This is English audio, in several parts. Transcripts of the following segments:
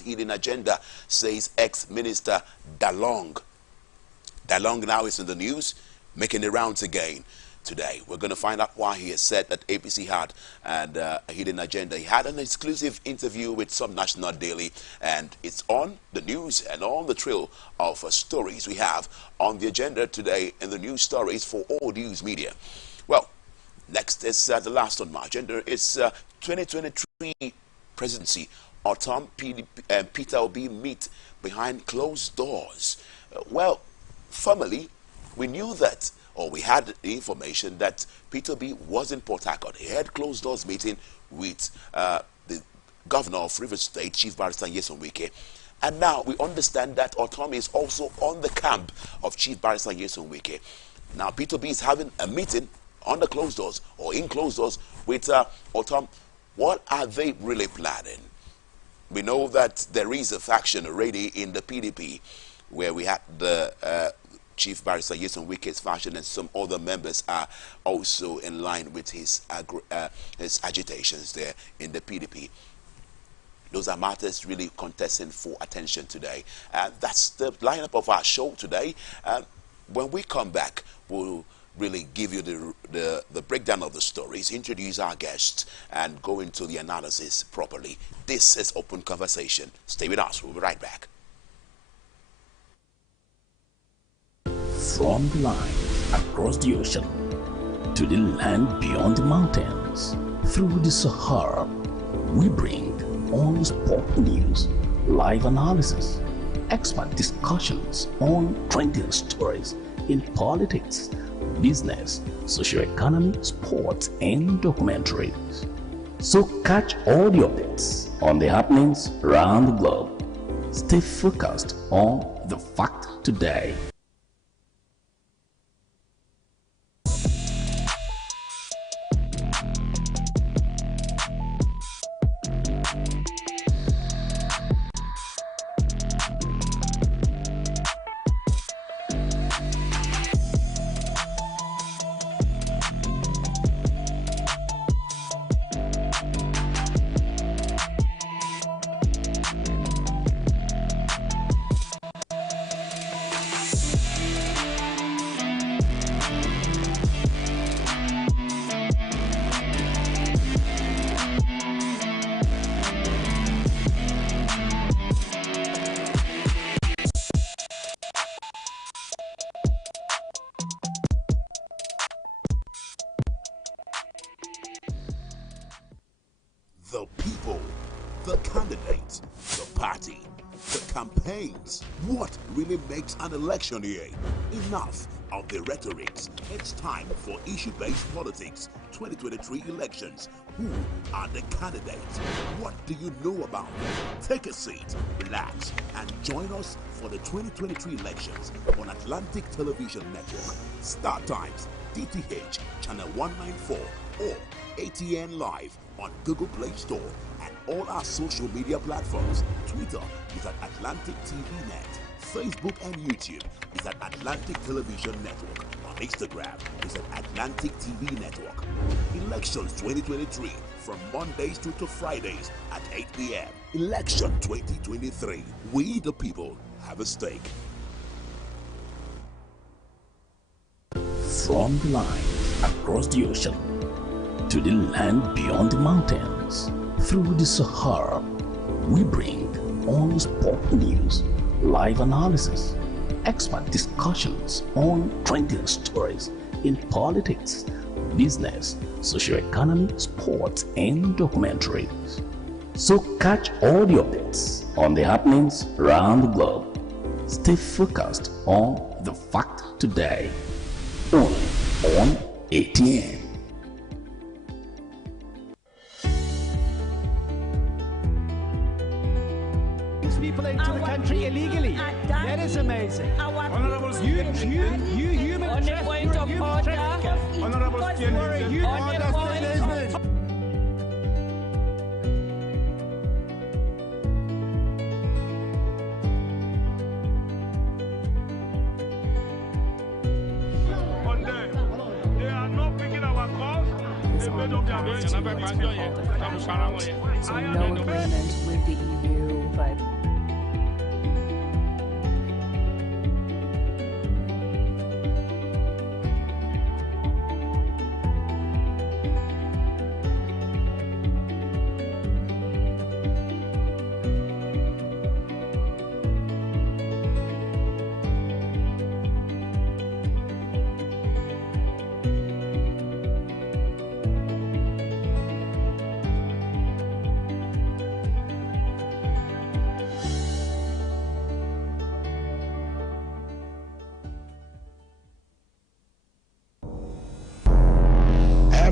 hidden agenda, says ex-minister Dalong. Dalong now is in the news, making the rounds again today. We're going to find out why he has said that APC had a hidden agenda. He had an exclusive interview with some national daily, and it's on the news and on the trail of stories we have on the agenda today in the news stories for all news media. Well, next is the last on my agenda. It's 2023 presidency. Autumn Peter Obi meet behind closed doors. Well, formally, we knew that, or we had the information that Peter Obi was in Port Harcourt. He had closed doors meeting with the governor of Rivers State, Chief Barrister Nyesom Wike. And now we understand that Autumn is also on the camp of Chief Barrister Nyesom Wike. Now Peter Obi is having a meeting on the closed doors or in closed doors with Autumn. What are they really planning? We know that there is a faction already in the PDP where we had the Chief Barrister Nyesom Wike's faction, and some other members are also in line with his agitations there in the PDP. Those are matters really contesting for attention today. That's the lineup of our show today. When we come back, we'll really give you the breakdown of the stories, introduce our guests, and go into the analysis properly. This is Open Conversation. Stay with us. We'll be right back. From the line across the ocean to the land beyond the mountains, through the Sahara, we bring on sport news, live analysis, expert discussions on trending stories in politics, business, socio-economy, sports, and documentaries. So catch all the updates on the happenings around the globe. Stay focused on the fact today. The people, the candidates, the party, the campaigns. What really makes an election year? Enough of the rhetorics. It's time for issue-based politics. 2023 elections. Who are the candidates? What do you know about them? Take a seat, relax, and join us for the 2023 elections on Atlantic Television Network, StarTimes, DTH, Channel 194, or ATN Live on Google Play Store and all our social media platforms. Twitter is at Atlantic TV Net. Facebook and YouTube is at Atlantic Television Network. On Instagram is at Atlantic TV Network. Elections 2023 from Mondays to Fridays at 8 p.m. Election 2023. We the people have a stake. From the line across the ocean to the land beyond the mountains, through the Sahara, we bring on sport news, live analysis, expert discussions on trending stories in politics, business, socio-economy, sports, and documentaries. So catch all the updates on the happenings around the globe. Stay focused on the fact today, only on ATN. People into the country illegally. That is amazing. You human on the point of order. Honorable They are not picking our calls. They made up their minds. So no agreement with the EU, but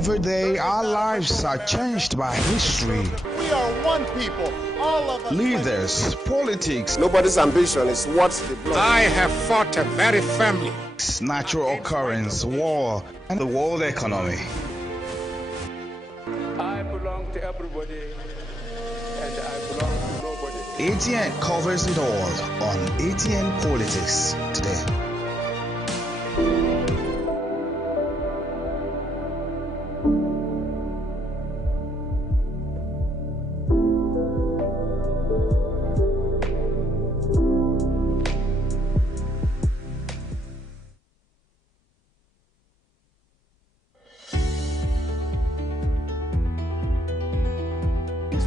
Every day, our lives are changed by history. We are one people, all of us. Leaders, politics, Nobody's ambition is what's the blood. I have fought very firmly. natural occurrence, war, and the world economy. I belong to everybody, and I belong to nobody. ATN covers it all on ATN Politics today.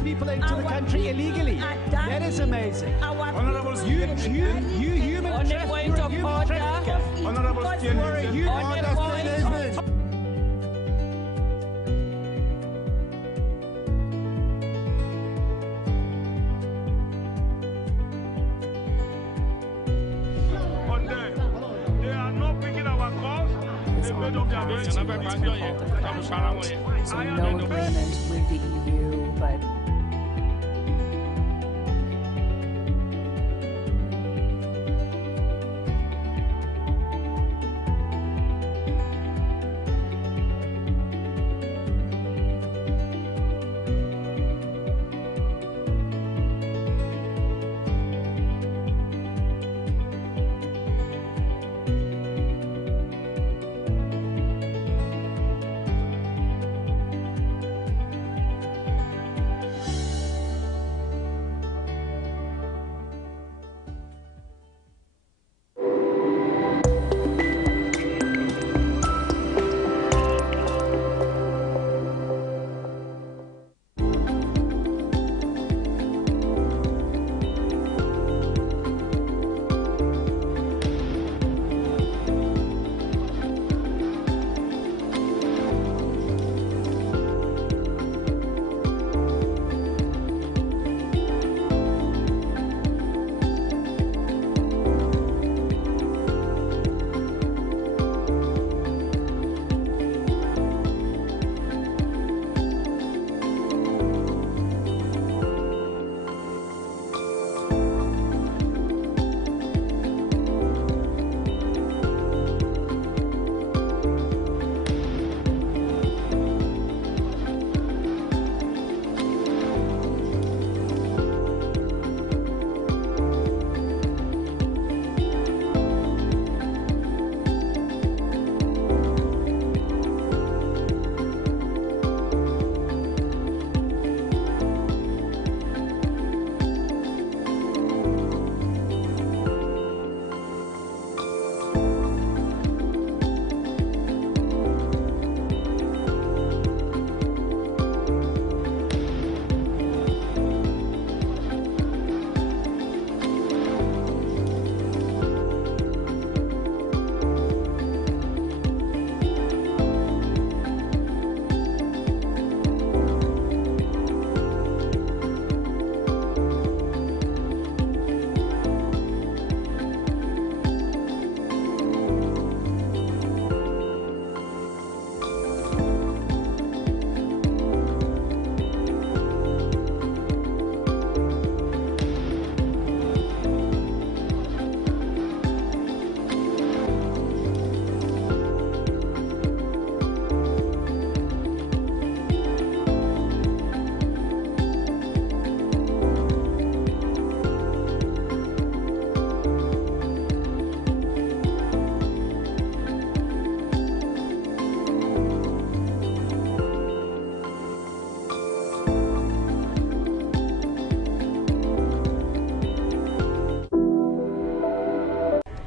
People into the country illegally. That is amazing. You human trafficker. Honorable they are not picking our calls. They made up their minds. So no agreement with the EU,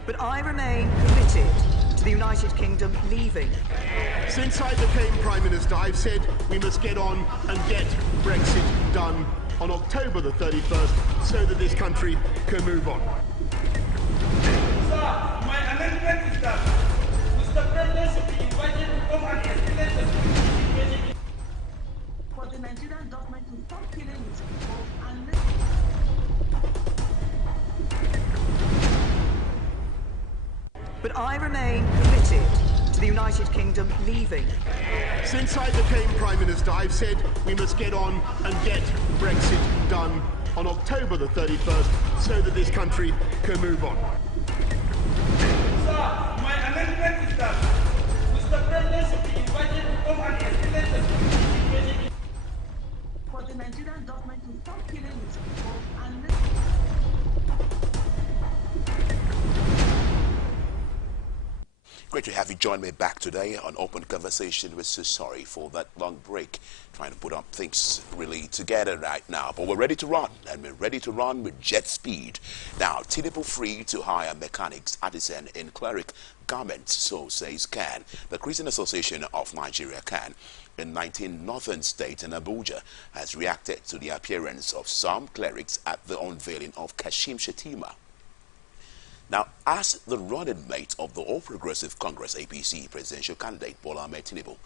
but I remain committed to the United Kingdom leaving. Since I became Prime Minister, I've said we must get on and get Brexit done on October the 31st so that this country can move on. Sir, my amendment is that Mr. President should be invited to come and explain the situation. For the Nigerian government to stop killing its people unless... But I remain committed to the United Kingdom leaving. Since I became Prime Minister, I've said we must get on and get Brexit done on October the 31st so that this country can move on. Sir, my amendment is that Mr. President should be invited to come and escalate the situation. For the Nigerian government to stop killing its people and let Great to have you join me back today on Open Conversation. We're so sorry for that long break, trying to put up things really together right now. But we're ready to run, and we're ready to run with jet speed. Now, Tinubu free to hire mechanics, artisan in cleric garments, so says CAN. The Christian Association of Nigeria, CAN, in 19 northern states and Abuja, has reacted to the appearance of some clerics at the unveiling of Kashim Shettima. Now, as the running mate of the All Progressive Congress APC presidential candidate Bola Ahmed Tinubu,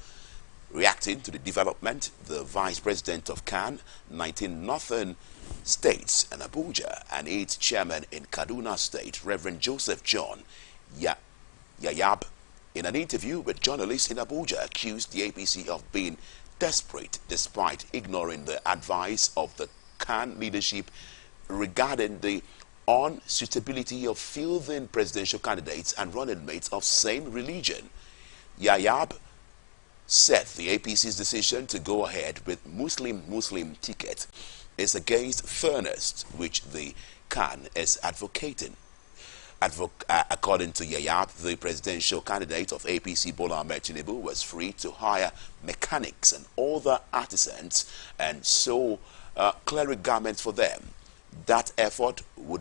reacting to the development, the vice president of CAN, 19 northern states and Abuja, and its chairman in Kaduna State, Reverend Joseph John Yayab, in an interview with journalists in Abuja, accused the APC of being desperate despite ignoring the advice of the CAN leadership regarding the unsuitability of fielding presidential candidates and running mates of same religion. Yayab said the APC's decision to go ahead with Muslim ticket is against fairness, which the CAN is advocating. According to Yayab, the presidential candidate of APC Bola Ahmed Tinubu was free to hire mechanics and other artisans and sew cleric garments for them. That effort would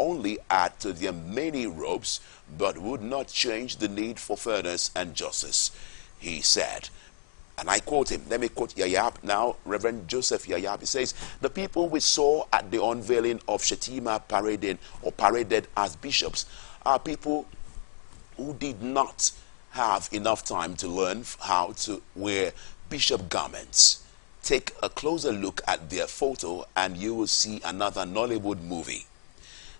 only add to their many robes, but would not change the need for fairness and justice, he said. And I quote him. Let me quote Yayab now, Reverend Joseph Yayab. He says, the people we saw at the unveiling of Shettima paraded as bishops are people who did not have enough time to learn how to wear bishop garments. Take a closer look at their photo and you will see another Nollywood movie.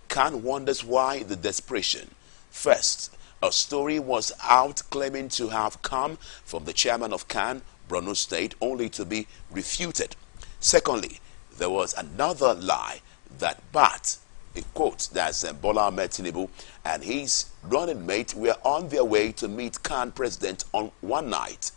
Khan wonders why the desperation. First, a story was out claiming to have come from the chairman of Khan, Borno State, only to be refuted. Secondly, there was another lie that a quote, that's Bola Ahmed Tinubu and his running mate were on their way to meet Khan president on one night.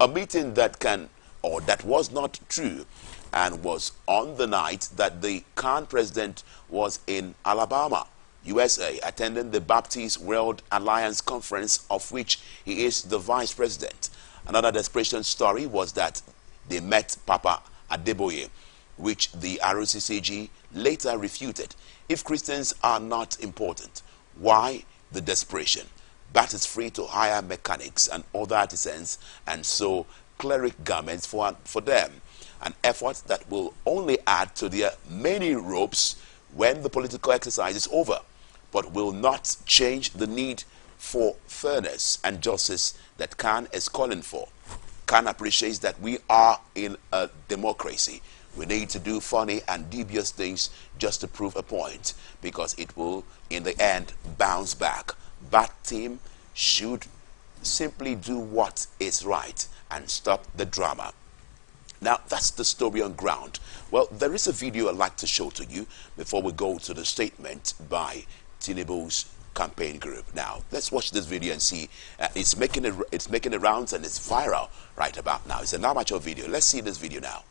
A meeting that was not true and was on the night that the Khan president was in Alabama, USA, attending the Baptist World Alliance Conference, of which he is the vice president. Another desperation story was that they met Papa Adeboye, which the ROCCG later refuted. If Christians are not important, why the desperation? Bat is free to hire mechanics and other artisans and sew cleric garments for them, an effort that will only add to their many ropes when the political exercise is over, but will not change the need for fairness and justice that Khan is calling for. Khan appreciates that we are in a democracy. We need to do funny and dubious things just to prove a point, because it will, in the end, bounce back. Bad team should simply do what is right and stop the drama. Now, that's the story on ground. Well, there is a video I'd like to show to you before we go to the statement by Tinubu's campaign group. Now, let's watch this video and see. It's making the rounds and it's viral right about now. It's an amateur video. Let's see this video now.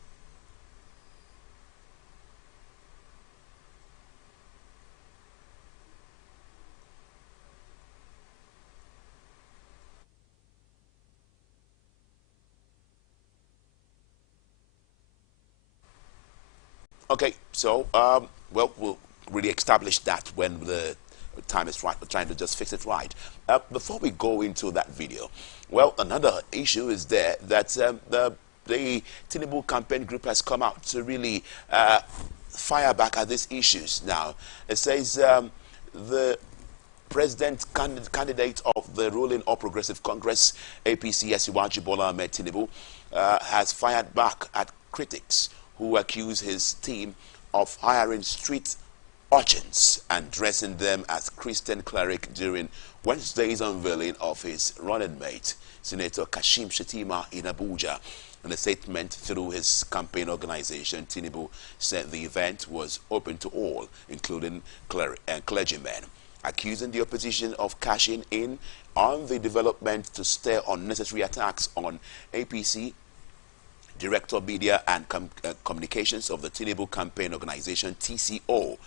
Okay, so, well, we'll really establish that when the time is right. We're trying to just fix it right. Before we go into that video, well, another issue is there that the Tinubu campaign group has come out to really fire back at these issues. Now, it says the president candidate of the ruling All Progressive Congress, APC, Asiwaju Bola Ahmed Tinubu, has fired back at critics who accuse his team of hiring street urchins and dressing them as Christian cleric during Wednesday's unveiling of his running mate, Senator Kashim Shettima, in Abuja. In a statement through his campaign organization, Tinubu said the event was open to all, including clergymen, accusing the opposition of cashing in on the development to stir unnecessary attacks on APC. Director of Media and Communications of the Tinubu Campaign Organization, TCO,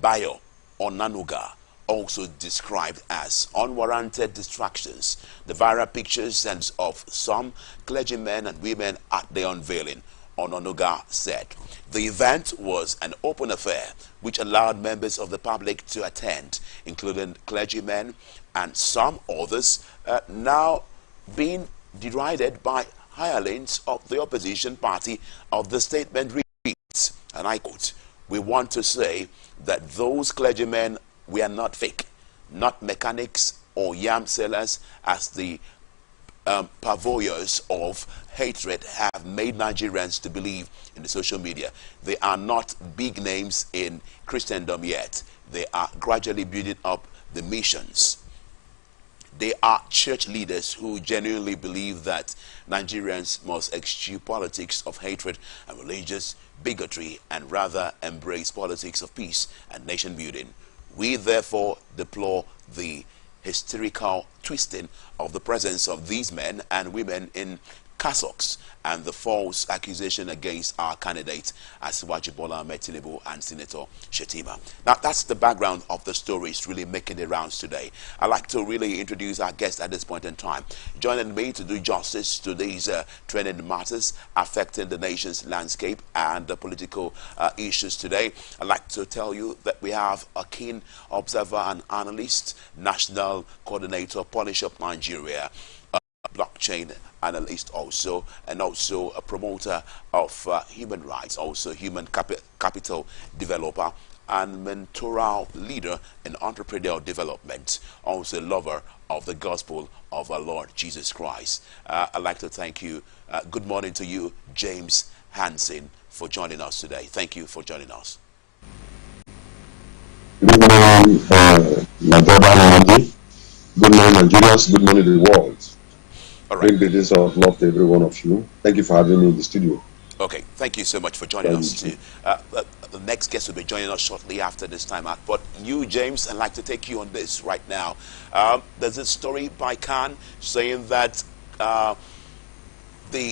Bayo Onanuga, also described as unwarranted distractions the viral pictures and of some clergymen and women at the unveiling. Onanuga said the event was an open affair which allowed members of the public to attend, including clergymen and some others now being derided by hirelings of the opposition party. Of the statement reads, and I quote, "We want to say that those clergymen were not fake, not mechanics or yam sellers as the purveyors of hatred have made Nigerians to believe in the social media. They are not big names in Christendom yet. They are gradually building up the missions. They are church leaders who genuinely believe that Nigerians must eschew politics of hatred and religious bigotry and rather embrace politics of peace and nation building. We therefore deplore the hysterical twisting of the presence of these men and women in cassocks and the false accusation against our candidates as Bola Ahmed Tinubu and Senator Shettima." Now, that's the background of the story. It's really making the rounds today. I'd like to really introduce our guest at this point in time. Joining me to do justice to these trending matters affecting the nation's landscape and the political issues today, I'd like to tell you that we have a keen observer and analyst, national coordinator, Polish Up Nigeria, blockchain analyst also, and also a promoter of human rights, also human capital developer and mentoral leader in entrepreneurial development, also a lover of the gospel of our Lord Jesus Christ. I'd like to thank you. Good morning to you, James Hansen, for joining us today. Thank you for joining us. Good morning, my brother Andy. Good morning, Nigerians. Good morning to the world. All right. Bring greetings of love to every one of you. Thank you for having me in the studio. Okay, thank you so much for joining us too. The next guest will be joining us shortly after this time out. But you, James, I'd like to take you on this right now. There's a story by Khan saying that the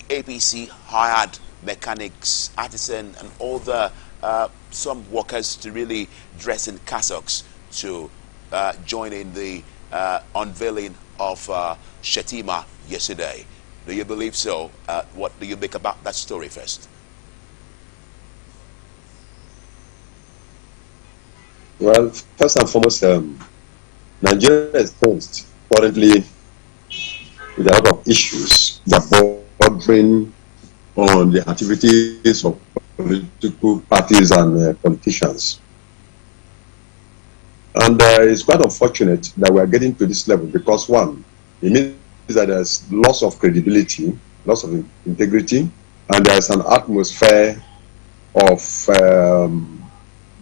APC hired mechanics, artisans, and all the some workers to really dress in cassocks to join in the unveiling of Shettima yesterday. Do you believe so? What do you make about that story first? Well, first and foremost, Nigeria is faced currently with a lot of issues that bordering on the activities of political parties and politicians. And it's quite unfortunate that we are getting to this level because, one, it means that there's loss of credibility, loss of integrity, and there's an atmosphere of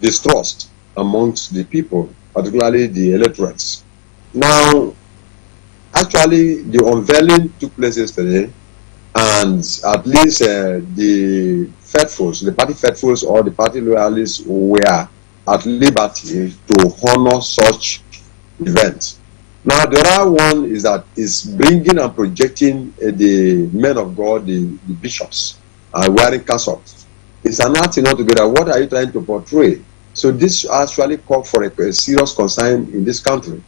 distrust amongst the people, particularly the electorates. Now, actually, the unveiling took place yesterday, and at least the faithfuls, the party faithfuls or the party loyalists were at liberty to honor such events. Now, the other one is that is bringing and projecting the men of God, the bishops, wearing cassocks. It's an art altogether. What are you trying to portray? So this actually called for a serious concern in this country.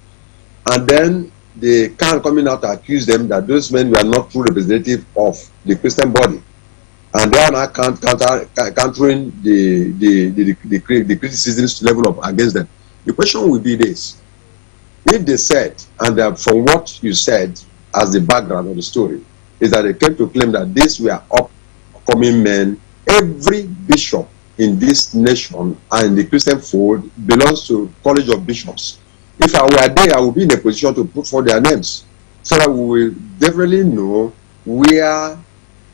And then they can't come out to accuse them that those men were not true representative of the Christian body. And they are now countering the criticisms level up against them. The question will be this. If they said, and from what you said as the background of the story, is that they came to claim that these were upcoming men, every bishop in this nation and the Christian fold belongs to College of Bishops. If I were there, I would be in a position to put forth their names so that we will definitely know where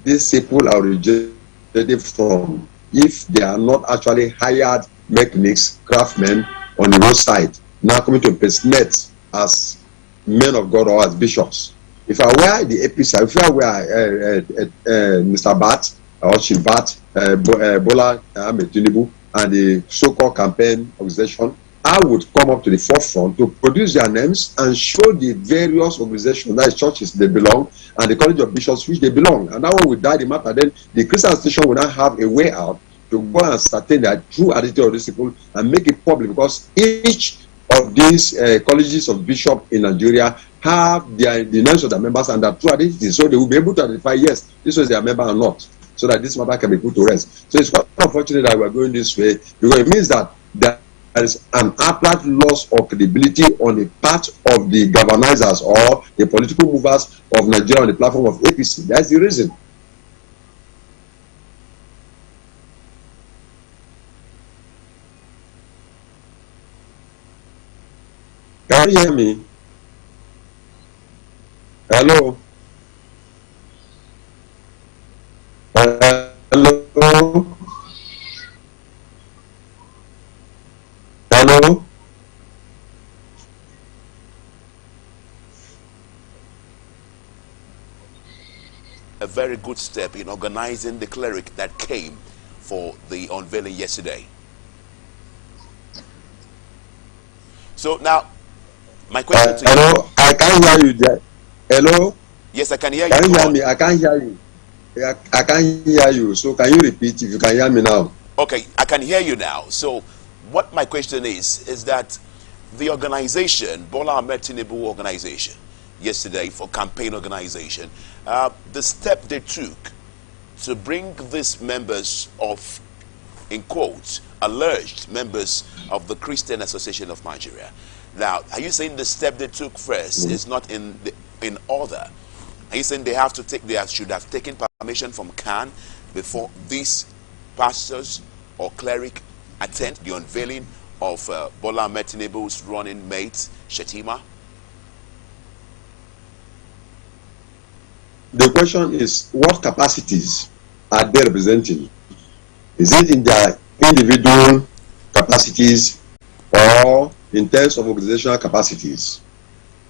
these people are originated from if they are not actually hired mechanics, craftsmen on the roadside, now coming to impersonate as men of God or as bishops. If I were the APC, if I were Mr. Bat or Chief Bat, Bola Ahmed Tinubu, and the so-called campaign organization, I would come up to the forefront to produce their names and show the various organizations, that is churches they belong, and the College of Bishops which they belong. And that one will die the matter. Then the Christian Association will now have a way out to go and ascertain their true identity of these people and make it public, because each of these colleges of bishop in Nigeria have the names of their members and their true identity, so they will be able to identify, yes, this was their member or not, so that this matter can be put to rest. So it's quite unfortunate that we are going this way, because it means that there is an outright loss of credibility on the part of the governizers or the political movers of Nigeria on the platform of APC. That's the reason. Can you hear me? Hello? Hello? Hello? A very good step in organizing the cleric that came for the unveiling yesterday. So now, my question to you. Hello? I can't hear you there. Hello? Yes, I can hear you. Can you hear me? I can't hear you. I can't hear you. So can you repeat if you can hear me now? Okay, I can hear you now. So what my question is that the organization, Bola Ahmed Tinubu organization, yesterday for campaign organization, the step they took to bring these members of, in quotes, alleged members of the Christian Association of Nigeria. Now, are you saying the step they took first is not in order? Are you saying they have to take, they should have taken permission from Khan before these pastors or cleric attend the unveiling of Bola Ahmed Tinubu's running mate, Shetima? The question is, what capacities are they representing? Is it in their individual capacities or in terms of organizational capacities?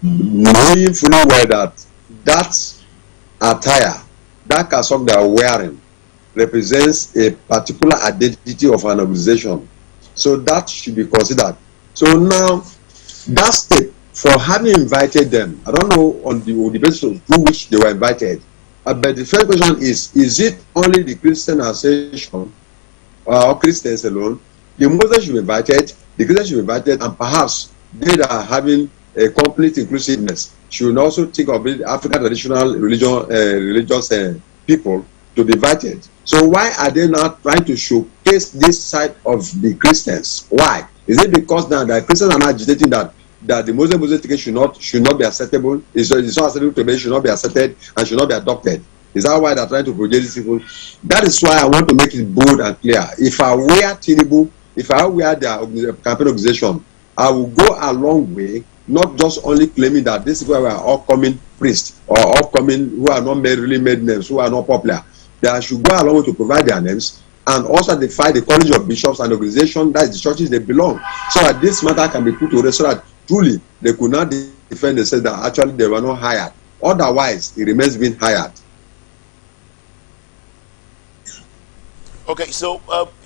Knowing fully well that that attire, that cassock they are wearing represents a particular identity of an organization. So that should be considered. So now, that step for having invited them, I don't know on the basis of through which they were invited, but the first question is it only the Christian Association or Christians alone? The Muslims should be invited, the Christians should be invited, and perhaps they that are having a complete inclusiveness should also think of it, African traditional religious people to be invited. So why are they not trying to showcase this side of the Christians? Why? Is it because now the Christians are not agitating that the Muslim ticket should not be acceptable? It's not acceptable to them, should not be accepted and should not be adopted. Is that why they're trying to project these people? That is why I want to make it bold and clear. If I wear Tinubu, if I wear their campaign organization, I will go a long way, not just only claiming that these people are upcoming priests or upcoming who are not really made names, who are not popular. They should go a long way to provide their names and also identify the College of Bishops and organization, that is the churches they belong, so that this matter can be put to rest, so that truly they could not defend themselves that actually they were not hired. Otherwise, it remains being hired. Okay, so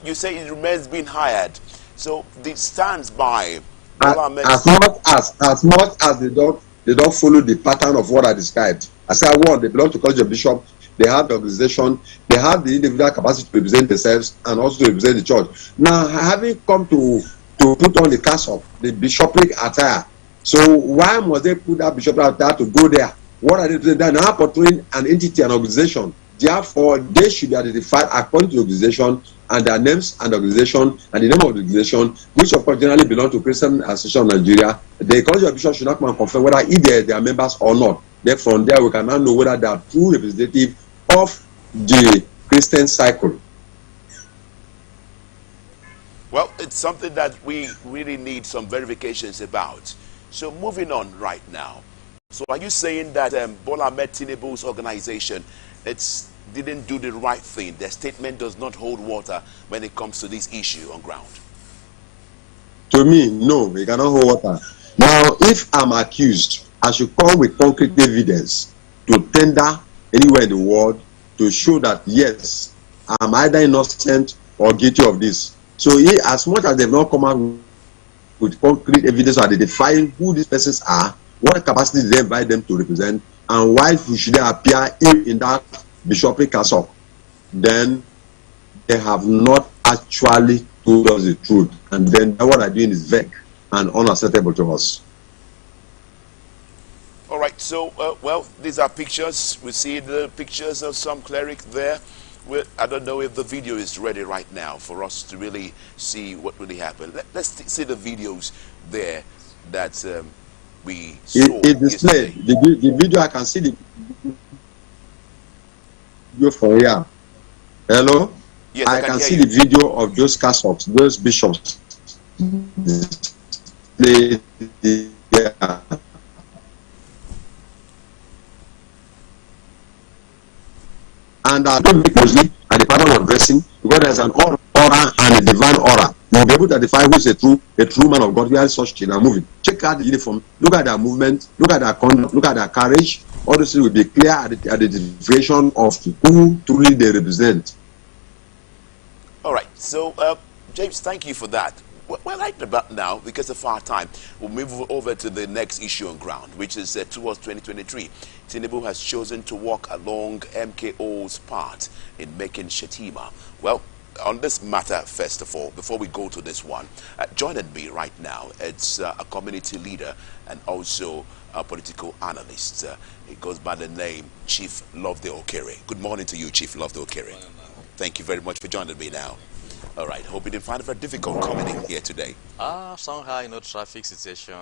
you say it remains being hired. So this stands by as much as they don't follow the pattern of what I described. I say one, they belong to College of Bishop, they have the organization, they have the individual capacity to represent themselves and also to represent the church. Now, having come to put on the cassock, the bishopric attire, so why must they put that bishopric attire to go there? What are they doing? They are now portraying an entity, an organization. Therefore, they should be identified according to the organization and their names and organization and the name of the organization, which of course generally belong to Christian Association of Nigeria. The College of Bishops should not come and confirm whether they are members or not. Then from there, we can now know whether they are true representative of the Christian cycle. Well, it's something that we really need some verifications about. So moving on right now. So are you saying that Bola Ahmed Tinubu's organization didn't do the right thing? Their statement does not hold water when it comes to this issue on ground? To me, no, he cannot hold water. Now, if I'm accused, I should come with concrete evidence to tender anywhere in the world to show that, yes, I'm either innocent or guilty of this. So, as much as they've not come out with concrete evidence identifying who these persons are, what capacity they invite them to represent, and why should they appear in that bishopric castle, then they have not actually told us the truth. And then what they're doing is vague and unacceptable to us. All right, so, well, these are pictures. We see the pictures of some cleric there. I don't know if the video is ready right now for us to really see what really happened. Let's see the videos there that we saw It displayed the video. I can see the video from here. Hello? Yes, I can see the video of those castles, those bishops. Displayed there. And don't make Muslim and the pattern of dressing, because there's an aura and a divine aura. You'll be able to identify who is a true man of God. We are such things are moving. Check out the uniform, look at their movement, look at their conduct, look at their courage. All this will be clear identification of who truly they represent. All right, so James, thank you for that. Well, right about now, because of our time, we'll move over to the next issue on ground, which is towards 2023. Tinubu has chosen to walk along MKO's path in making Shetima. Well, on this matter, first of all, before we go to this one, joining me right now, it's a community leader and also a political analyst. He goes by the name Chief Lovedale Okere. Good morning to you, Chief Lovedale Okere. Thank you very much for joining me now. All right, hope you didn't find it very difficult coming in here today. Somehow, traffic situation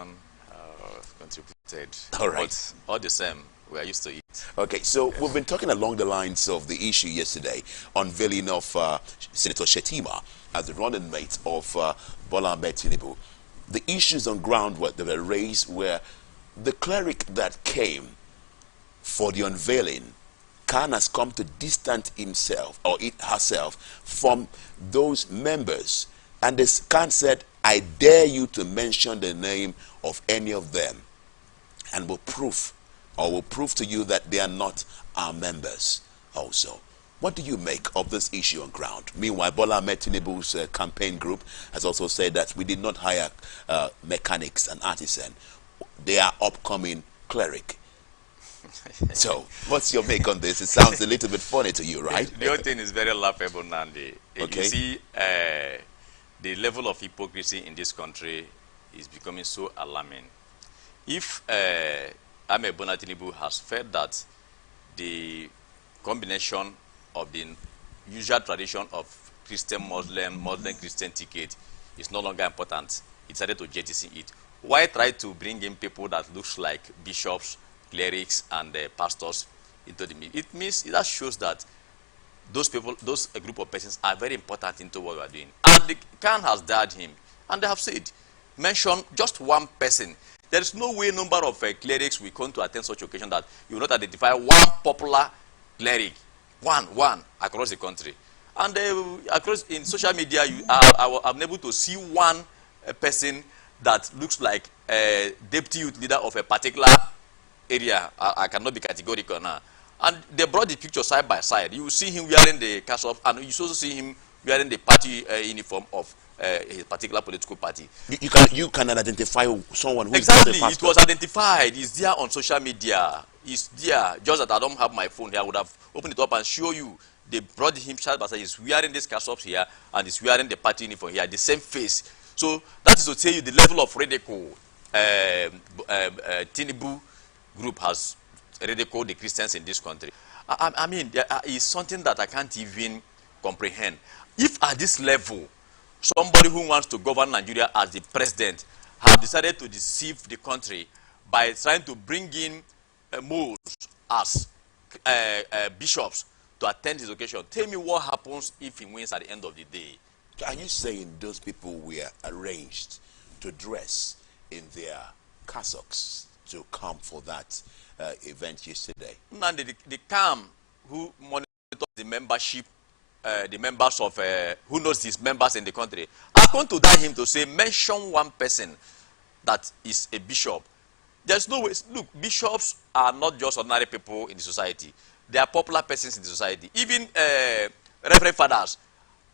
contributed. All right. But all the same, we are used to it. Okay, so we've been talking along the lines of the issue yesterday, unveiling of Senator Shetima as the running mate of Bola Ahmed Tinubu. The issues on ground that were raised were the cleric that came for the unveiling. Khan has come to distance himself or herself from those members. And this Khan said, I dare you to mention the name of any of them and will prove to you that they are not our members also. What do you make of this issue on ground? Meanwhile, Bola Ahmed Tinubu's campaign group has also said that we did not hire mechanics and artisans. They are upcoming cleric. So, what's your make on this? It sounds a little bit funny to you, right? The whole thing is very laughable, Nandi. Okay. You see, the level of hypocrisy in this country is becoming so alarming. If Ahmed Bola Tinubu has felt that the combination of the usual tradition of Christian-Muslim, Muslim-Christian ticket is no longer important, he decided to jettison it. Why try to bring in people that looks like bishops, clerics, and pastors into the meeting? It means that shows that those people, those group of persons are very important into what we are doing. And the Khan has dared him, and they have said, mention just one person. There is no way number of clerics will come to attend such occasion that you will not identify one popular cleric, one across the country. And across in social media, I'm able to see one person that looks like a deputy youth leader of a particular area. I cannot be categorical now. And they brought the picture side by side. You will see him wearing the cassock, and you also see him wearing the party uniform of his particular political party. You can identify someone who exactly. Is not a pastor. It was identified. It's there on social media. It's there. Just that I don't have my phone here. I would have opened it up and show you. They brought him side by side. He's wearing this cassock here, and he's wearing the party uniform here. The same face. So that is to tell you the level of ridicule Tinubu group has ridiculed the Christians in this country. I mean, there is something that I can't even comprehend. If at this level, somebody who wants to govern Nigeria as the president have decided to deceive the country by trying to bring in moles as bishops to attend his occasion, tell me what happens if he wins at the end of the day. Are you saying those people were arranged to dress in their cassocks to come for that event yesterday? And the CAM who monitors the membership the members of, who knows these members in the country, are going to dare him to say, mention one person that is a bishop. There's no way. Look, bishops are not just ordinary people in the society. They are popular persons in the society. Even reverend fathers.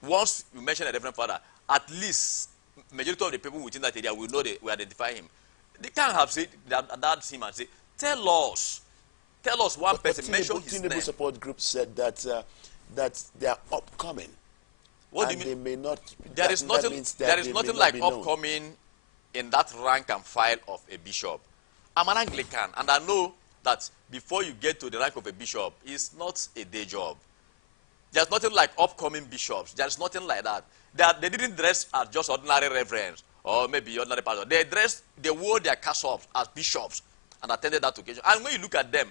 Once you mention a reverend father, at least majority of the people within that area will know we identify him. They can't have said that's him and say, tell us one person, mention his name. Tinubu support group said that that they are upcoming. What do you mean? They may not. There is nothing like upcoming in that rank and file of a bishop. I'm an Anglican, and I know that before you get to the rank of a bishop, it's not a day job. There's nothing like upcoming bishops. There's nothing like that. They didn't dress as just ordinary reverends or maybe ordinary pastors. They wore their cassops as bishops and attended that occasion. And when you look at them,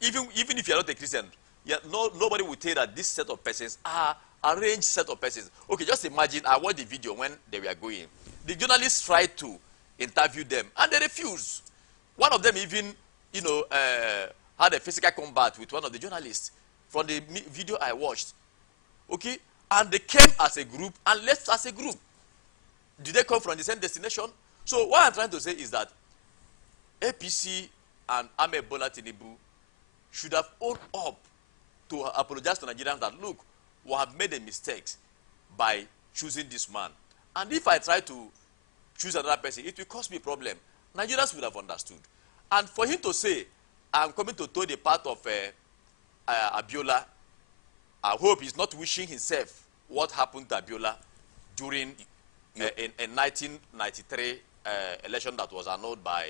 even if you're not a Christian, nobody will tell you that this set of persons are arranged set of persons. Okay, just imagine, I watched the video when they were going. The journalists tried to interview them, and they refused. One of them even, had a physical combat with one of the journalists from the video I watched. Okay? And they came as a group and left as a group. Did they come from the same destination? So what I'm trying to say is that APC and Ahmed Bola Tinubu should have owned up to apologize to Nigerians that, look, we have made a mistake by choosing this man. And if I try to choose another person, it will cause me a problem. Nigerians would have understood. And for him to say, I'm coming to toe the path of Abiola, I hope he's not wishing himself what happened to Abiola during a 1993 election that was annulled by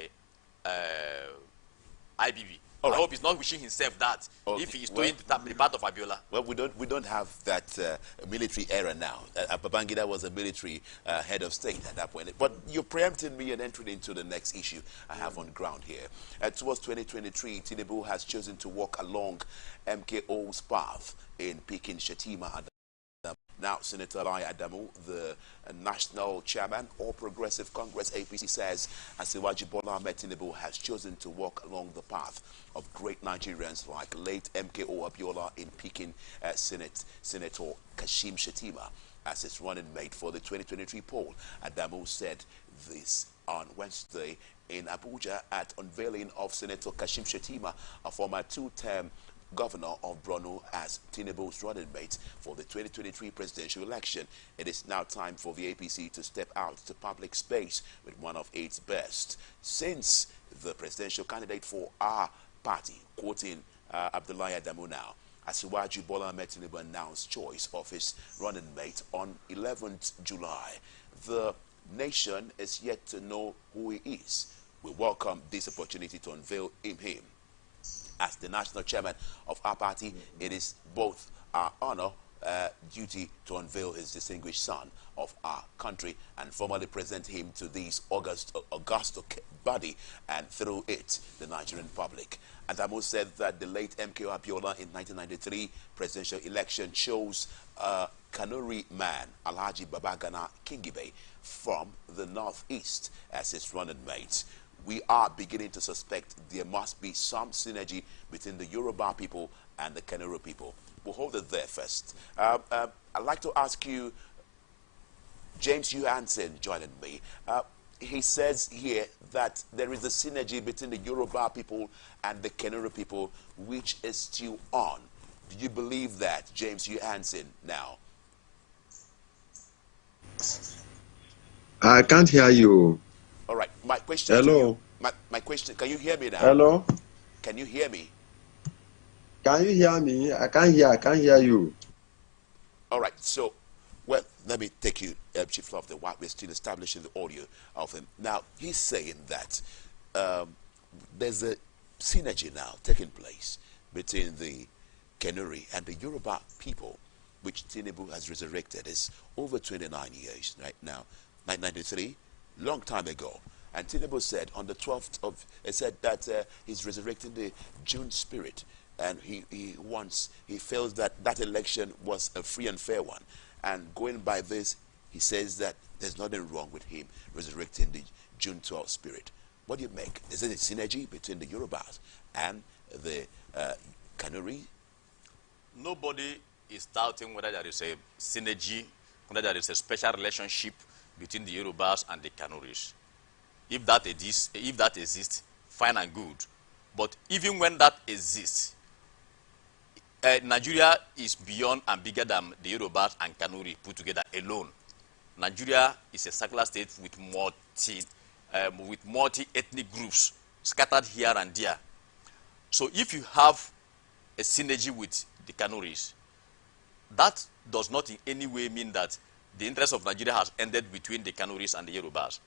IBB. I hope he's not wishing himself that if he is doing the part of Abiola. Well, we don't have that military era now. Babangida was a military head of state at that point. But you're preempting me and entering into the next issue I have on ground here. Towards 2023, Tinubu has chosen to walk along MKO's path in Peking Shetima. Now, Senator Lai Adamu, the National Chairman of Progressive Congress, APC, says Asiwaju Bola Ahmed Tinubu has chosen to walk along the path of great Nigerians like late MKO Abiola in Peking, Senator Kashim Shettima as his running mate for the 2023 poll. Adamu said this on Wednesday in Abuja at unveiling of Senator Kashim Shettima, a former two-term governor of Borno, as Tinubu's running mate for the 2023 presidential election. It is now time for the APC to step out to public space with one of its best. Since the presidential candidate for our party, quoting Abdullahi Adamu now, Asiwaju Bola Ahmed Tinubu announced choice of his running mate on 11th July. The nation is yet to know who he is. We welcome this opportunity to unveil him. As the national chairman of our party, it is both our honor, duty to unveil his distinguished son of our country and formally present him to this august body and through it the Nigerian public. Adamu said that the late MKO Abiola in 1993 presidential election chose a Kanuri man, Alhaji Babagana Kingibe, from the northeast as his running mate. We are beginning to suspect there must be some synergy between the Yoruba people and the Kanuri people. We'll hold it there first. I'd like to ask you, James Johansson joining me. He says here that there is a synergy between the Yoruba people and the Kanuri people, which is still on. Do you believe that, James Johansson, now? I can't hear you. All right, my question. Hello. My question. Can you hear me now? Hello. Can you hear me? Can you hear me? I can't hear you. All right. So, well, let me take you, Chief Lofton, while we're still establishing the audio of him. Now, he's saying that there's a synergy now taking place between the Kanuri and the Yoruba people, which Tinubu has resurrected. It's over 29 years right now. 1993. Long time ago. And Tinubu said on the 12th of, said that he's resurrecting the June spirit. And he feels that that election was a free and fair one. And going by this, he says that there's nothing wrong with him resurrecting the June 12th spirit. What do you make? Is it a synergy between the Yorubas and the Kanuri? Nobody is doubting whether there is a synergy, whether there is a special relationship between the Yorubas and the Kanuris. If that exists, fine and good. But even when that exists, Nigeria is beyond and bigger than the Yorubas and Kanuri put together alone. Nigeria is a secular state with multi-ethnic groups scattered here and there. So if you have a synergy with the Kanuris, that does not in any way mean that the interest of Nigeria has ended between the Kanuris and the Yorubas.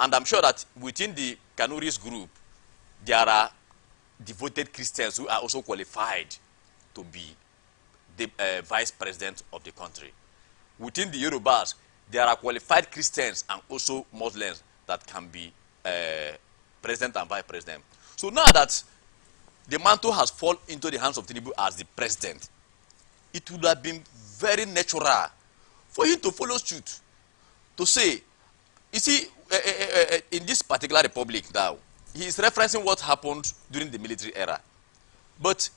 And I'm sure that within the Kanuris group, there are devoted Christians who are also qualified to be the vice president of the country. Within the Yorubas, there are qualified Christians and also Muslims that can be president and vice president. So now that the mantle has fallen into the hands of Tinubu as the president, it would have been very natural for him to follow suit, to say, you see, in this particular republic now, he is referencing what happened during the military era. But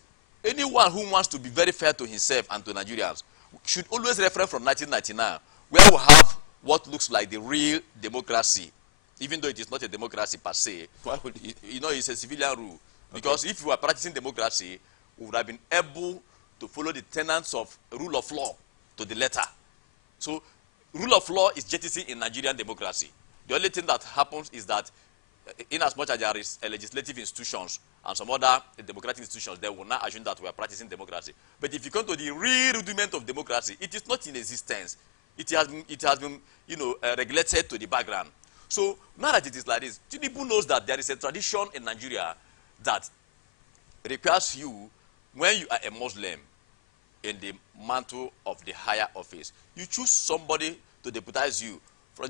anyone who wants to be very fair to himself and to Nigerians should always refer from 1999, where we have what looks like the real democracy, even though it is not a democracy per se. You know, it's a civilian rule. Because if you were practicing democracy, we would have been able to follow the tenets of rule of law to the letter. So, rule of law is jettisoned in Nigerian democracy. The only thing that happens is that, in as much as there is legislative institutions and some other democratic institutions, they will not assume that we are practicing democracy. But if you come to the real rudiment of democracy, it is not in existence. It has been regulated to the background. So now that it is like this, Tinubu knows that there is a tradition in Nigeria that requires you, when you are a Muslim in the mantle of the higher office, you choose somebody to deputize you from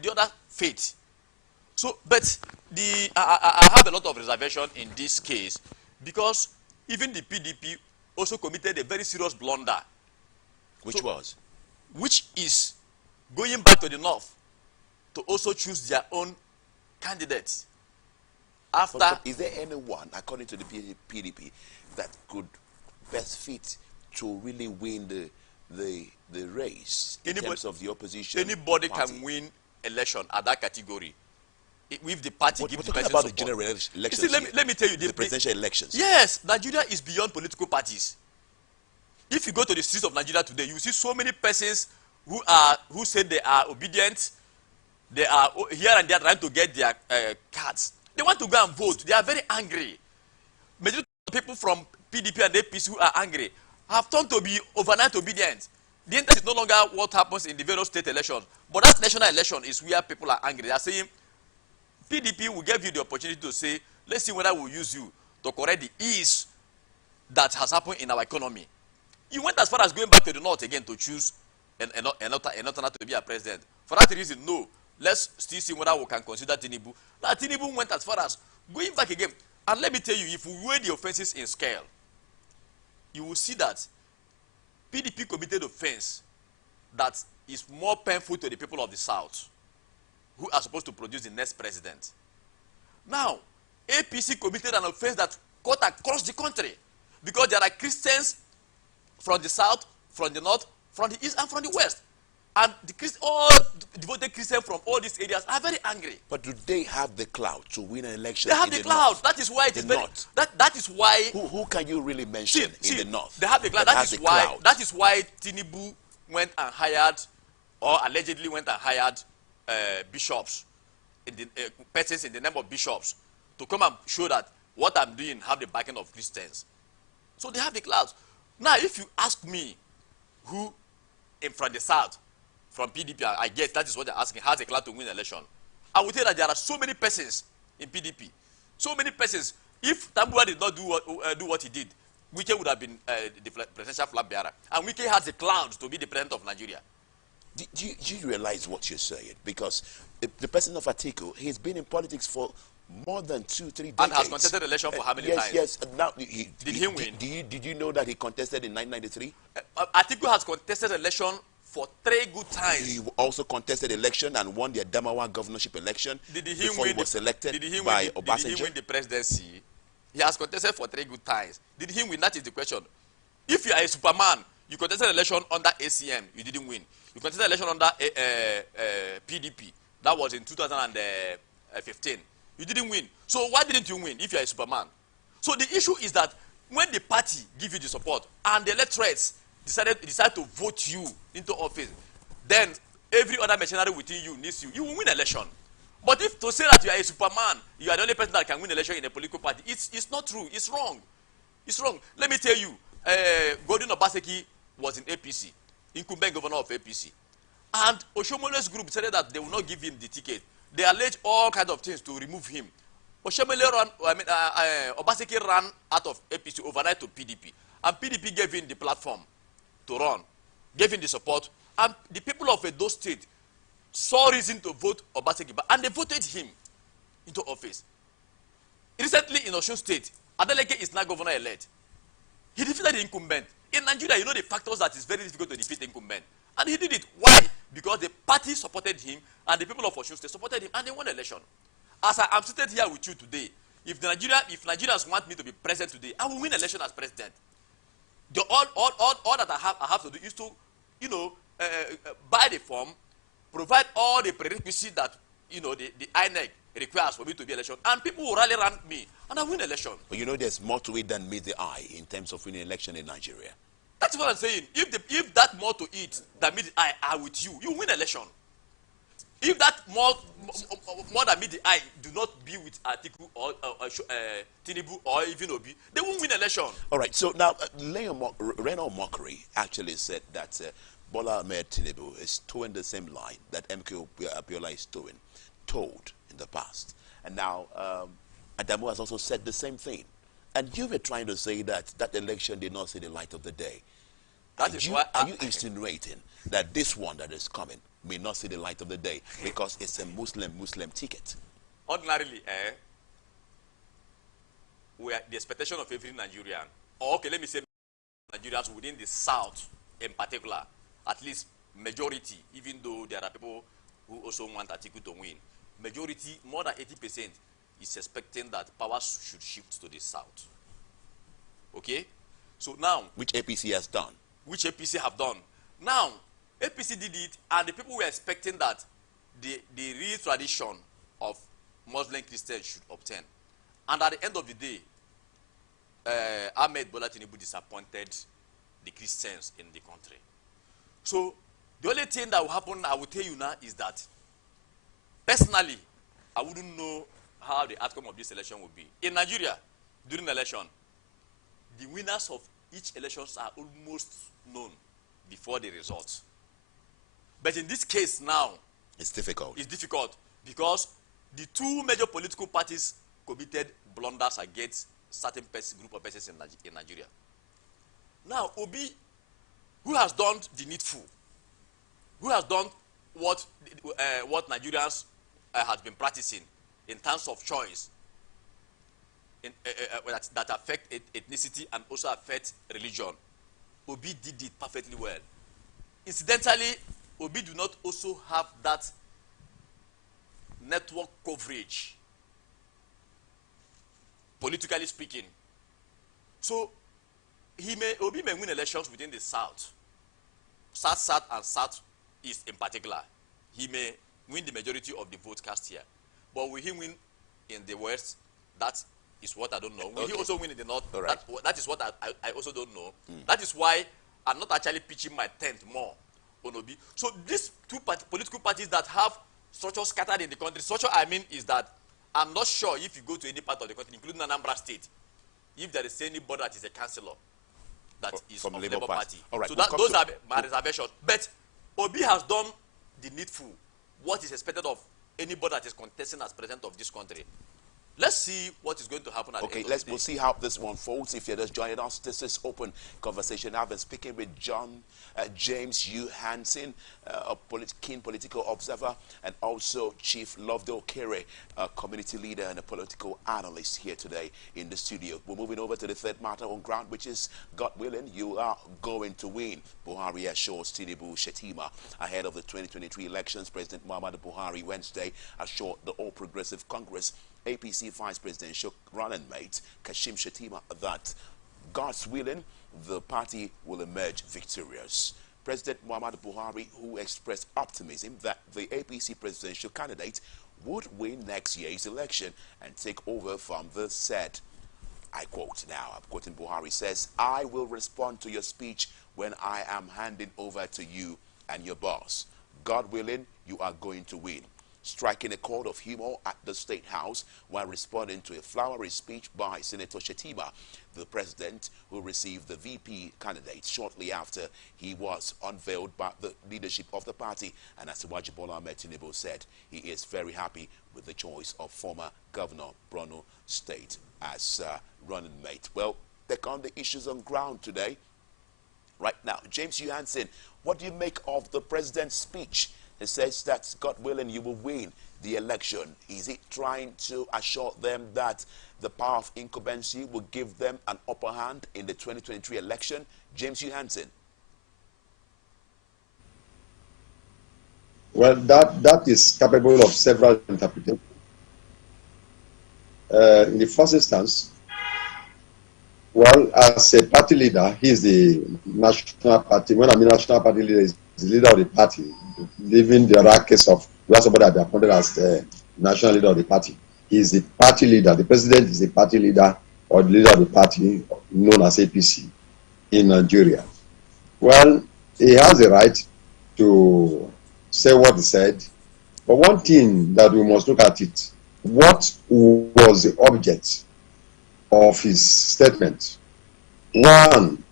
the other faith. So, but I have a lot of reservation in this case, because even the PDP also committed a very serious blunder. Which is going back to the north to also choose their own candidates. But is there anyone, according to the PDP, that could best fit to really win the race in terms of the opposition? Anybody can win election at that category. If the party gives the person about support. The general elections. See, let me tell you, the presidential elections. Yes, Nigeria is beyond political parties. If you go to the streets of Nigeria today, you see so many persons who say they are obedient. They are here and there trying to get their cards. They want to go and vote. They are very angry. Majority of people from PDP and APC who are angry have turned to be overnight obedient. The interest is no longer what happens in the various state elections, but that national election is where people are angry. They are saying, PDP will give you the opportunity to say, let's see whether we'll use you to correct the ease that has happened in our economy. You went as far as going back to the north again to choose another to be a president. For that reason, no. Let's still see whether we can consider Tinubu. Now, Tinubu went as far as going back again. And let me tell you, if we weigh the offenses in scale, you will see that PDP committed offense that is more painful to the people of the South, who are supposed to produce the next president. Now, APC committed an offense that cut across the country, because there are Christians from the South, from the North, from the East, and from the West. And all devoted Christians from all these areas are very angry. But do they have the clout to win an election? They have the clout. That is why it is very. That is why. Who can you really mention in the north? They have the clout. That is why Tinubu went and hired, or allegedly went and hired, bishops, persons in the name of bishops, to come and show that what I'm doing have the backing of Christians. So they have the clout. Now, if you ask me, who from the South, from PDP, I guess that is what they're asking, has a clout to win the election, I would tell that there are so many persons in PDP, so many persons. If Tambuwa did not do what he did, Wike would have been the presidential flag bearer, and Wike has the clout to be the president of Nigeria. Do you realize what you're saying? Because the person of Atiku, he's been in politics for more than 2-3 decades. And has contested election for how many times? Yes. Now, did he win? Did you know that he contested in 1993? Atiku has contested election for 3 good times. He also contested election and won the Adamawa governorship election before he was selected by Obasanjo. Did he win the presidency? He has contested for 3 good times. Did he win? That is the question. If you are a Superman, You contested an election under ACM, you didn't win. You contested an election under PDP, that was in 2015. You didn't win. So why didn't you win if you are a Superman? So the issue is that when the party give you the support and the electorates decide to vote you into office, then every other mercenary within you needs you. You will win election. But if to say that you are a Superman, you are the only person that can win election in a political party, it's not true. It's wrong. It's wrong. Let me tell you, Gordon Obaseki was in APC, incumbent governor of APC. And Oshomole's group said that they will not give him the ticket. They allege all kinds of things to remove him. Obaseki ran out of APC overnight to PDP. And PDP gave him the platform to run, gave him the support. And the people of Edo State saw reason to vote Obaseki, and they voted him into office. Recently in Osun State, Adeleke is now governor-elect. He defeated the incumbent. In Nigeria, you know the factors that it's very difficult to defeat the incumbent. And he did it. Why? Because the party supported him, and the people of Osun State supported him, and they won the election. As I am seated here with you today, if Nigerians want me to be president today, I will win election as president. All that I have to do is to, buy the form, provide all the prerequisites that, the INEC requires for me to be election, and people will rally around me, and I win election. But you know there's more to it than meet the eye in terms of winning election in Nigeria. That's what I'm saying. If that more to it than meet the eye are with you, you win election. If that more than meet the eye do not be with Atiku or Tinubu or even Obi, they won't win election. All right. So now, Reno Mockery actually said that Bola Ahmed Tinubu is towing the same line that MK Abiola is told in the past. And now, Adamu has also said the same thing. And you were trying to say that that election did not see the light of the day. Are you insinuating that this one that is coming may not see the light of the day because it's a Muslim ticket? Ordinarily, the expectation of every Nigerian, or okay, let me say Nigerians within the South in particular, at least majority, even though there are people who also want Atiku to win, majority, more than 80%, is expecting that power should shift to the South. Okay? So now... Which APC has done. Which APC have done. Now, APC did it, and the people were expecting that the real tradition of Muslim Christians should obtain. And at the end of the day, Ahmed Bola Tinubu disappointed the Christians in the country. So, the only thing that will happen, I will tell you now, is that personally, I wouldn't know how the outcome of this election will be. In Nigeria, during the election, the winners of each elections are almost known before the results. But in this case now, it's difficult. It's difficult because the two major political parties committed blunders against certain group of persons in Nigeria. Now, Obi, who has done the needful, who has done what Nigerians has been practicing in terms of choice, that affect ethnicity and also affect religion, Obi did it perfectly well. Incidentally, Obi do not also have that network coverage, politically speaking. So, Obi may win elections within the South, South and South-East in particular. He may win the majority of the vote cast here. But will he win in the West? That is what I don't know. Will he also win in the North? Right. That is what I also don't know. That is why I'm not actually pitching my tent more on Obi. So these two political parties that have structure scattered in the country, structure I mean is that I'm not sure if you go to any part of the country, including Anambra State, if there is anybody that is a councillor that is from the Labour Party. All right, so those are my reservations. But Obi has done the needful, what is expected of anybody that is contesting as president of this country. Let's see what is going to happen at the end of the day. We'll see how this one folds. If you're just joining us, this is Open Conversation. I've been speaking with James U. Hansen, a keen political observer, and also Chief Lovedo Kere, a community leader and a political analyst here today in the studio. We're moving over to the third matter on ground, which is, God willing, you are going to win. Buhari assures Tinubu Shetima ahead of the 2023 elections. President Muhammadu Buhari Wednesday assured the All Progressive Congress APC Vice Presidential running mate Kashim Shetima that, God's willing, the party will emerge victorious. President Muhammadu Buhari, who expressed optimism that the APC presidential candidate would win next year's election and take over from the said, I quote now, I'm quoting Buhari, says, "I will respond to your speech when I am handing over to you and your boss. God willing, you are going to win." Striking a chord of humor at the State House while responding to a flowery speech by Senator Shetima, the president, who received the VP candidate shortly after he was unveiled by the leadership of the party. And as Asiwaju Bola Ahmed Tinubu said, he is very happy with the choice of former Governor Borno State as running mate. Well, take on the issues on ground today. Right now, James Johansson, what do you make of the president's speech? It says that, God willing, you will win the election. Is it trying to assure them that the power of incumbency will give them an upper hand in the 2023 election? James Johansson. Well, that is capable of several interpretations. In the first instance, well, as a party leader, he is the national party. When I mean national party leader, is the leader of the party, leaving the other case of where somebody has been appointed as the national leader of the party. He is the party leader. The president is the party leader or the leader of the party known as APC in Nigeria. Well, he has the right to say what he said. But one thing that we must look at it, what was the object of his statement? One,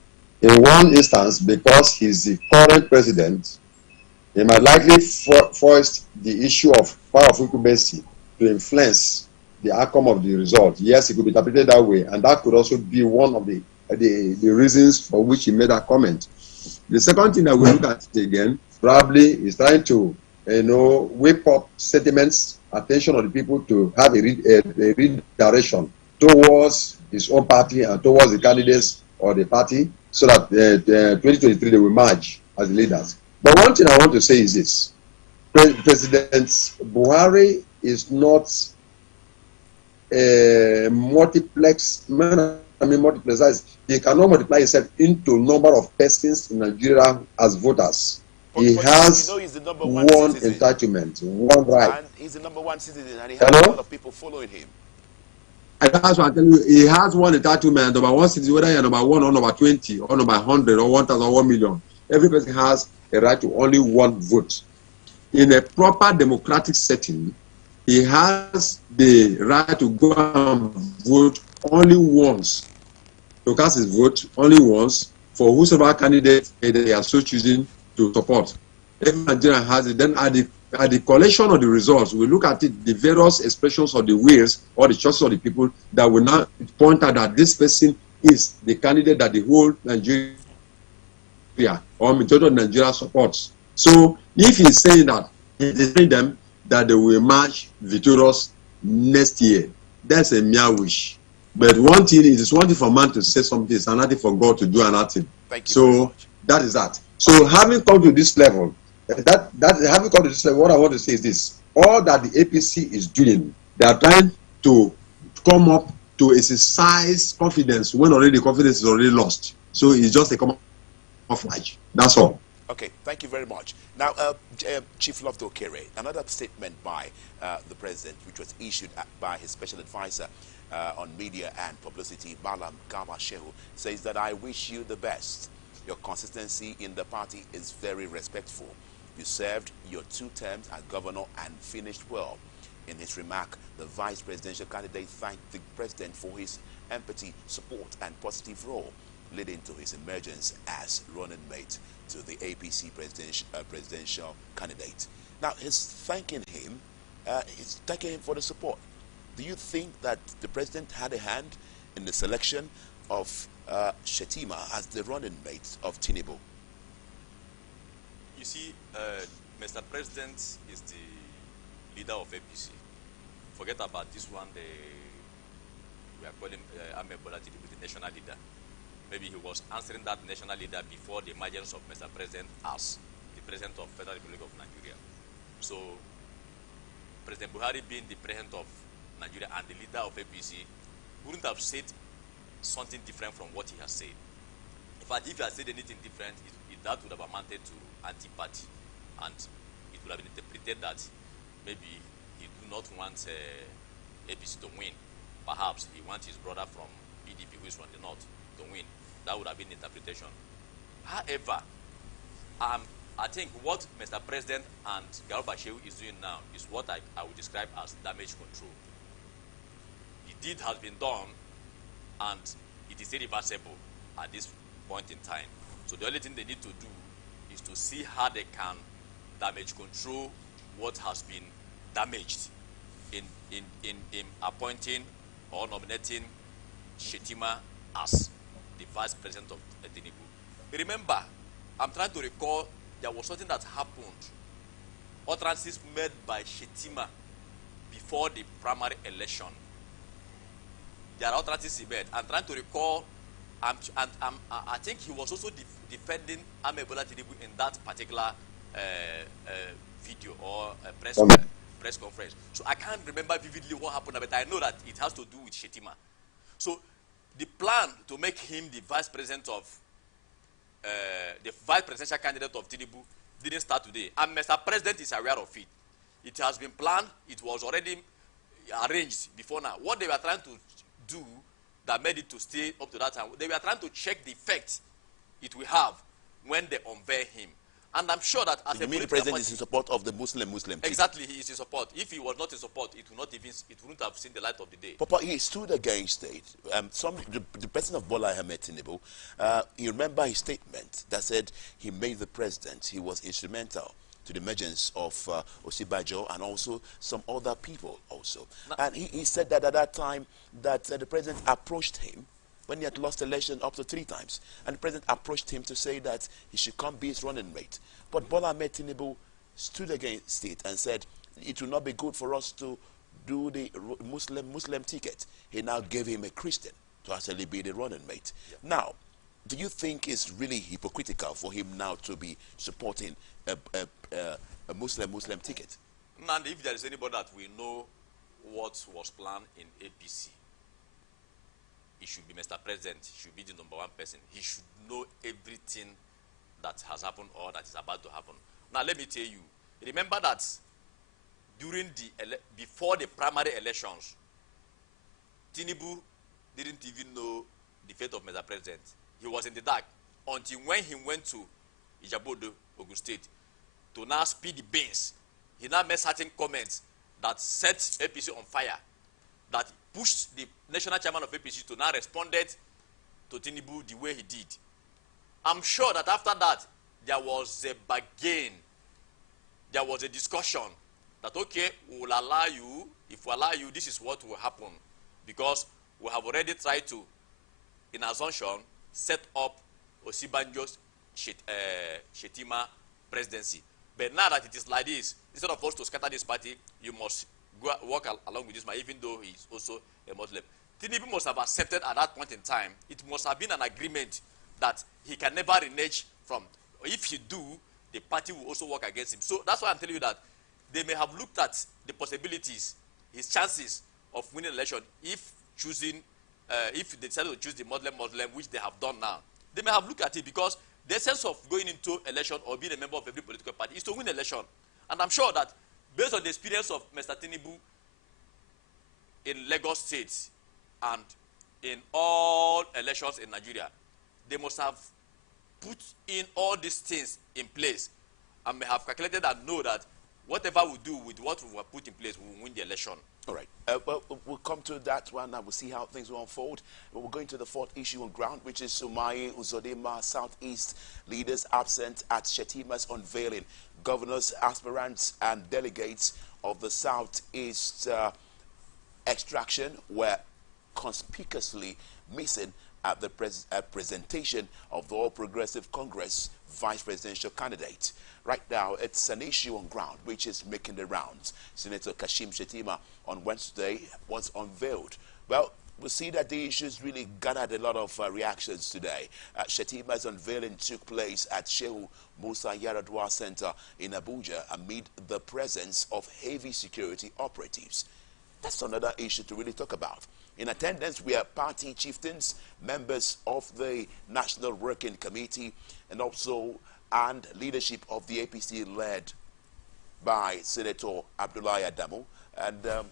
in one instance, because he's the current president, he might likely foist the issue of power of incumbency to influence the outcome of the result. Yes, it could be interpreted that way, and that could also be one of the reasons for which he made that comment. The second thing that we look at again, probably is trying to, wake up sentiments, attention of the people to have a redirection towards his own party and towards the candidates or the party, so that 2023 they will merge as leaders. But one thing I want to say is this: President Buhari is not a multiplex man. I mean, multiplex. He cannot multiply himself into number of persons in Nigeria as voters. He has he's the number one entitlement, one right. And he's the number one citizen, and he has a lot of people following him. And that's what I'm telling you. He has one entitlement, number one citizen, whether you're number 1 or number 20 or number 100 or 1,000 or 1 million. Every person has a right to only one vote. In a proper democratic setting, he has the right to go and vote only once, to cast his vote only once for whosoever candidate they are so choosing to support. Every Nigerian has it. Then at the collection of the results, we look at it, the various expressions of the wills or the choices of the people that will now point out that this person is the candidate that the whole Nigeria or majority of Nigeria supports. So if he's saying that he's telling them that they will emerge victorious next year, that's a mere wish. But one thing is, it's one thing for man to say something, it's another thing for God to do another thing. Thank you so that is that. So having come to this level, having come to this level, what I want to say is this: all that the APC is doing, they are trying to come up to exercise confidence when already confidence is already lost. So it's just a common flash. That's all. Okay, thank you very much. Now, Chief Lofto Kere, another statement by the president, which was issued by his special advisor on media and publicity, Malam Garba Shehu, says that I wish you the best. Your consistency in the party is very respectful. You served your 2 terms as governor and finished well. In his remark, the vice presidential candidate thanked the president for his empathy, support, and positive role, leading to his emergence as running mate to the APC presidential candidate. Now, he's thanking him for the support. Do you think that the president had a hand in the selection of Shetima as the running mate of Tinubu? You see, Mr. President is the leader of APC. Forget about this one, we are calling Ahmed Bola Tinubu the national leader. Maybe he was answering that national leader before the emergence of Mr. President as the President of Federal Republic of Nigeria. So, President Buhari being the President of Nigeria and the leader of APC wouldn't have said something different from what he has said. fact, if you had said anything different, that would have amounted to anti-party, and it would have been interpreted that maybe he do not want APC to win. Perhaps he wants his brother from PDP, who is from the north, to win. That would have been the interpretation. However, I think what Mr. President and Garba Shehu is doing now is what I would describe as damage control. The deed has been done, and it is irreversible at this point in time. So the only thing they need to do is to see how they can damage control what has been damaged in appointing or nominating Shetima as the vice president of Tinubu. Remember, I'm trying to recall there was something that happened, utterances made by Shetima before the primary election. There are utterances he made. I'm trying to recall, I think he was also defending Ebola Tinubu in that particular video or press conference. So I can't remember vividly what happened, but I know that it has to do with Shetima. So the plan to make him the vice president of the vice presidential candidate of Tinubu didn't start today, and Mr. President is aware of it. It has been planned. It was already arranged before now. What they were trying to do that made it to stay up to that time, they were trying to check the effect it will have when they unveil him. And I'm sure that as you mean the president is in support of the Muslim exactly, he is in support. If he was not in support, it wouldn't have seen the light of the day. Papa, he stood against it. The president of Bola Ahmed Tinubu, you remember his statement that said he made the president, he was instrumental to the emergence of Osibajo and also some other people also. And he said that at that time that the president approached him when he had lost election up to 3 times. And the president approached him to say that he should come be his running mate. But Bola Ahmed Tinubu stood against it and said it will not be good for us to do the Muslim ticket. He now gave him a Christian to actually be the running mate. Yeah. Now, do you think it's really hypocritical for him now to be supporting a Muslim ticket? And if there is anybody that we know what was planned in APC, he should be Mr. President. He should be the #1 person. He should know everything that has happened or that is about to happen. Now, let me tell you, remember that before the primary elections, Tinubu didn't even know the fate of Mr. President. He was in the dark until when he went to Ijabodo, Ogun State, to now speed the beans. He now made certain comments that set APC on fire, that pushed the national chairman of APC to now responded to Tinubu the way he did. I'm sure that after that, there was a bargain. There was a discussion that, okay, we will allow you, if we allow you, this is what will happen. Because we have already tried to, in assumption, set up Osibanjo's Shetima presidency. But now that it is like this, instead of us to scatter this party, you must walk along with this man, even though he is also a Muslim. Tinubu must have accepted at that point in time. It must have been an agreement that he can never renege from. If he do, the party will also work against him. So that's why I'm telling you that they may have looked at the possibilities, his chances of winning election if they decided to choose the Muslim, which they have done now. They may have looked at it because the sense of going into election or being a member of every political party is to win election. And I'm sure that based on the experience of Mr. Tinubu in Lagos State and in all elections in Nigeria, they must have put in all these things in place and may have calculated and know that whatever we do with what we have put in place, we will win the election. All right. Well, we'll come to that one and we'll see how things will unfold. But we're going to the 4th issue on ground, which is Sumaye Uzodinma Southeast leaders absent at Shetima's unveiling. Governors, aspirants, and delegates of the Southeast extraction were conspicuously missing at the presentation of the All Progressive Congress vice presidential candidate. Right now, it's an issue on ground which is making the rounds. Senator Kashim Shetima on Wednesday was unveiled. Well, we see that the issues really garnered a lot of reactions today. Shetima's unveiling took place at Shehu Musa Yaradua Center in Abuja amid the presence of heavy security operatives. That's another issue to really talk about. In attendance, we are party chieftains, members of the National Working Committee, and also leadership of the APC led by Senator Abdullahi Adamu. And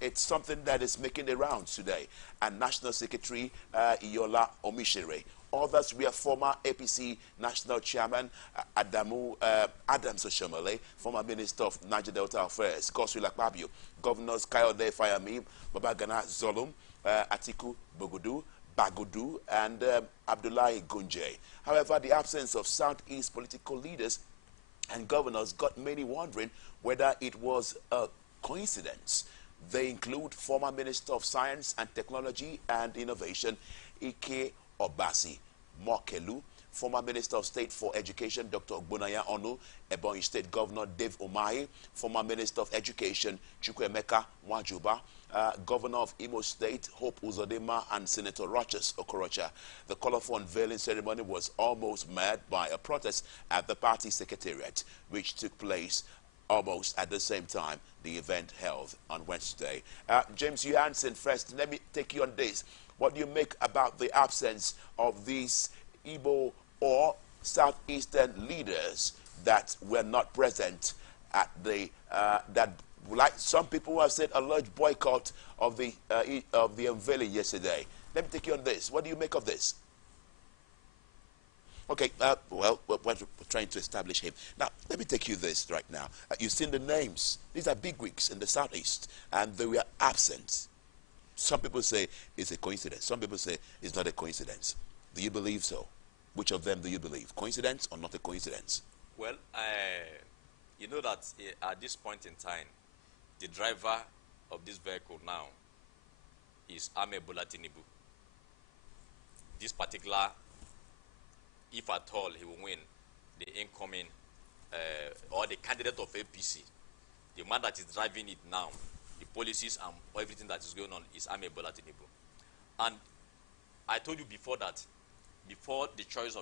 it's something that is making the rounds today. And National Secretary Iyola Omishere. Others, we are former APC National Chairman Adams Oshomole, former Minister of Niger Delta Affairs, Godswill Akpabio, Governors Kayode Fayami, Babagana Zolum, Atiku Bagudu, and Abdullahi Gunje. However, the absence of Southeast political leaders and governors got many wondering whether it was a coincidence. They include former Minister of Science and Technology and Innovation, Ike Obasi Mokelu, former Minister of State for Education, Dr. Ogbonaya Onu, Ebonyi State Governor Dave Umahi, former Minister of Education, Chukwemeka Mwajuba, Governor of Imo State, Hope Uzodinma, and Senator Rochas Okorocha. The colorful unveiling ceremony was almost met by a protest at the party secretariat, which took place almost at the same time the event held on Wednesday. James Johansson, first, let me take you on this. What do you make about the absence of these Igbo or Southeastern leaders that were not present at the, like some people have said, a large boycott of the unveiling yesterday? Let me take you on this. What do you make of this? Okay, well, we're trying to establish him. Now, let me take you this right now. You've seen the names. These are bigwigs in the Southeast, and they were absent. Some people say it's a coincidence. Some people say it's not a coincidence. Do you believe so? Which of them do you believe? Coincidence or not a coincidence? Well, you know that at this point in time, the driver of this vehicle now is Ame Bola Tinubu. This particular, if at all he will win the incoming or the candidate of APC, the man that is driving it now, the policies and everything that is going on is Ame Bola Tinubu. And I told you before that, before the choice of